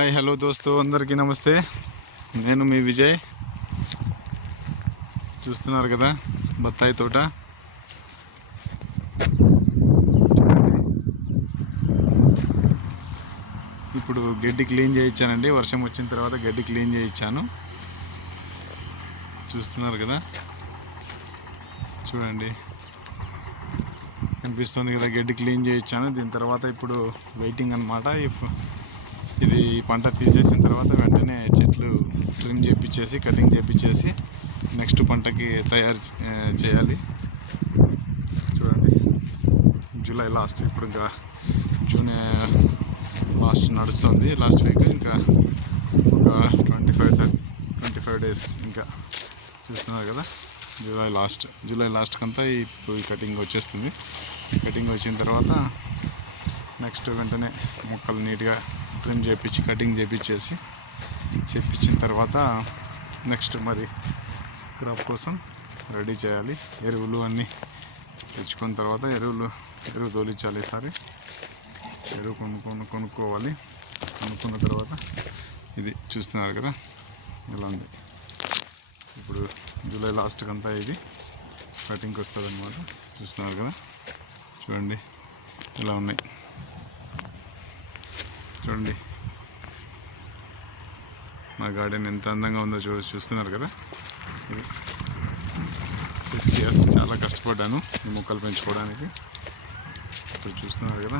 Hi hello దోస్తు అందరికీ నమస్తే. నేను మీ విజయ్. చూస్తున్నారు కదా బత్తాయి తోట. ఇప్పుడు గడ్డి క్లీన్ చేయించానండి. వర్షం వచ్చిన తర్వాత గడ్డి క్లీన్ చేయించాను. చూస్తున్నారు కదా, చూడండి కనిపిస్తుంది కదా, గడ్డి క్లీన్ చేయించాను. దీని తర్వాత ఇప్పుడు వెయిటింగ్ అనమాట. ఇది పంట తీసేసిన తర్వాత వెంటనే చెట్లు ట్రిమ్ చేపించేసి కటింగ్ చేపించేసి నెక్స్ట్ పంటకి తయారు చేయాలి. చూడండి, జూలై లాస్ట్, ఇప్పుడు ఇంకా జూన్ లాస్ట్ నడుస్తుంది. లాస్ట్ వీక్ ఇంకా ఒక 25 డేస్ ఇంకా. చూస్తున్నారు కదా, జూలై లాస్ట్ కంతా ఈ కటింగ్ వచ్చేస్తుంది. కటింగ్ వచ్చిన తర్వాత నెక్స్ట్ వెంటనే మొక్కలు నీట్గా ట్రిమ్ చేపించి కటింగ్ చేపించిన తర్వాత నెక్స్ట్ మరి క్రాప్ కోసం రెడీ చేయాలి. ఎరువులు అన్నీ తెచ్చుకున్న తర్వాత ఎరువు తోలించాలి. ఈసారి ఎరువు కొనుక్కోవాలి. కొనుక్కున్న తర్వాత ఇది చూస్తున్నారు కదా ఎలా ఉంది. ఇప్పుడు జూలై లాస్ట్ కంతా ఇది కటింగ్కి వస్తుంది అన్నమాట. చూస్తున్నారు కదా, చూడండి ఎలా ఉన్నాయి. చూడండి మా గార్డెన్ ఎంత అందంగా ఉందో చూస్తున్నారు కదా. 6 years చాలా కష్టపడ్డాను ఈ మొక్కలు పెంచుకోవడానికి. ఇప్పుడు చూస్తున్నారు కదా.